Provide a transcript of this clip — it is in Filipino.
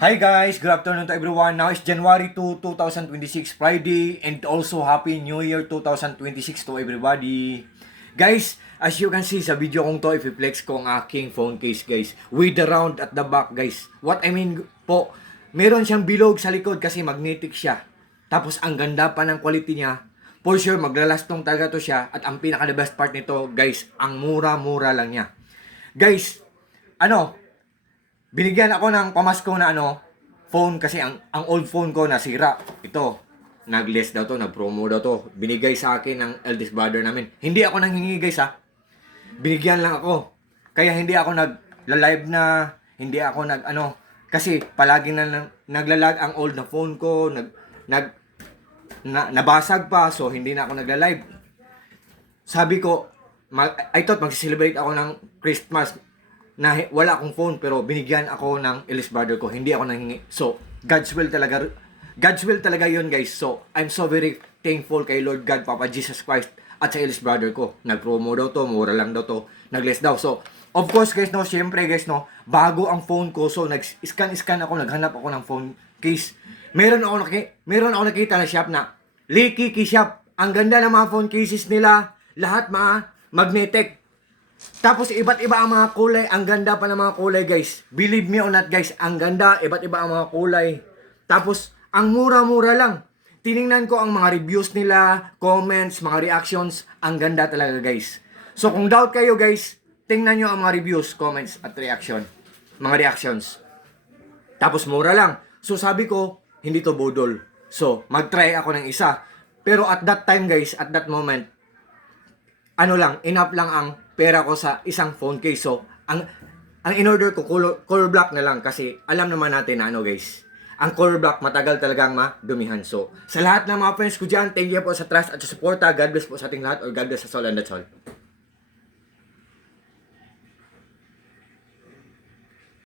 Hi guys, good afternoon to everyone. Now is January 2, 2026, Friday, and also Happy New Year 2026 to everybody. Guys, as you can see sa video kong to, i-flex ko ang aking phone case guys. With the round at the back guys. What I mean po, meron siyang bilog sa likod kasi magnetic siya. Tapos ang ganda pa ng quality niya. For sure, maglalastong talaga to siya. At ang pinaka the best part nito guys, ang mura-mura lang niya. Guys, binigyan ako ng pamasko na phone kasi ang old phone ko nasira. Ito, nag-less daw to, nag-promo daw to. Binigay sa akin ng eldest brother namin. Hindi ako nanghingi guys ha. Binigyan lang ako. Kaya hindi ako nag-live na, hindi ako kasi palagi na naglalag ang old na phone ko, nabasag pa, so hindi na ako nagla-live. Sabi ko, I thought mag-celebrate ako ng Christmas na wala akong phone pero binigyan ako ng eldest brother ko, hindi ako nanghingi. So, God's will talaga yun guys. So, I'm so very thankful kay Lord God, Papa Jesus Christ at sa eldest brother ko. Nag-promo daw to, mura lang daw to, nag-less daw. So, of course guys syempre guys bago ang phone ko, so nag-scan ako, naghanap ako ng phone case. Meron ako nakita na shop na Leaky Key Shop. Ang ganda ng mga phone cases nila, lahat mga magnetic. Tapos iba't iba ang mga kulay, ang ganda pa ng mga kulay guys. Believe me or not guys, ang ganda, iba't iba ang mga kulay. Tapos ang mura-mura lang. Tiningnan ko ang mga reviews nila, comments, mga reactions, ang ganda talaga guys. So kung doubt kayo guys, tingnan nyo ang mga reviews, comments at mga reactions. Tapos mura lang. So sabi ko, hindi to budol. So mag-try ako ng isa. Pero at that time guys, at that moment, enough lang ang pera ko sa isang phone case. So, ang in-order ko, color black na lang kasi alam naman natin na guys, ang color black matagal talagang madumihan. So, sa lahat ng mga friends ko dyan, thank you po sa trust at sa support. God bless po sa ating lahat, or God bless us all, and that's all.